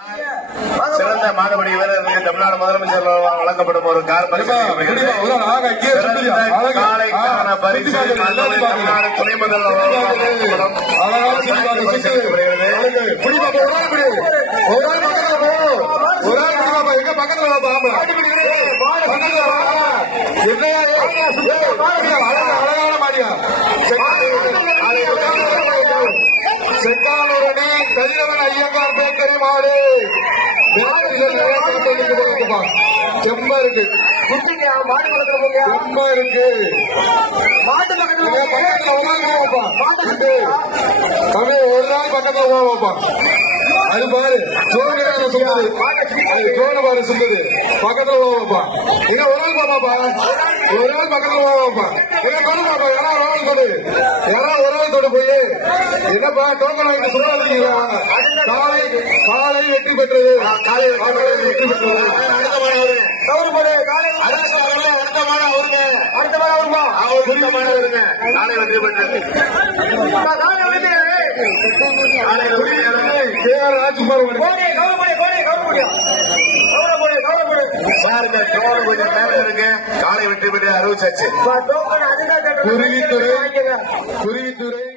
சிறந்த மாடுபடி வீரர்களுக்கு தமிழ்நாடு முதலமைச்சர் வழங்கப்படும் ஒரு கார் பரிசு. காலைக்கான பரிசு தமிழ்நாடு துணை முதல்வர் செங்காலூரணி கதிரவன் ஐயங்கார் பேக்கரி மாடு செம்ம இருக்கு, செம்ம இருக்கு. தம்பி ஒரு நாள் பக்கத்துல போவாப்பா. அது பாரு சோழ சொல்லுது, சோழ பாரு சொல்லுது பக்கத்துல போவாப்பா. இங்க ஒரு நாள் போவாப்பா, ஒரு நாள் பக்கத்துல போவாப்பா. இங்க கொடுப்பாப்பா, யாரா ஒரு நாள் கொடு, யாரா ஒரு நாள் கொடு போய் என்னப்பா டோக்கன் வாங்கி சொல்லாதீங்களா? காலை வெற்றி பெற்றது, காலை வெற்றி பெற்றது. ராஜ்குமார் கொஞ்சம் மேல இருக்கு. காலை வெற்றி பெற்று அறிவிச்சாச்சு. குருவித்துறை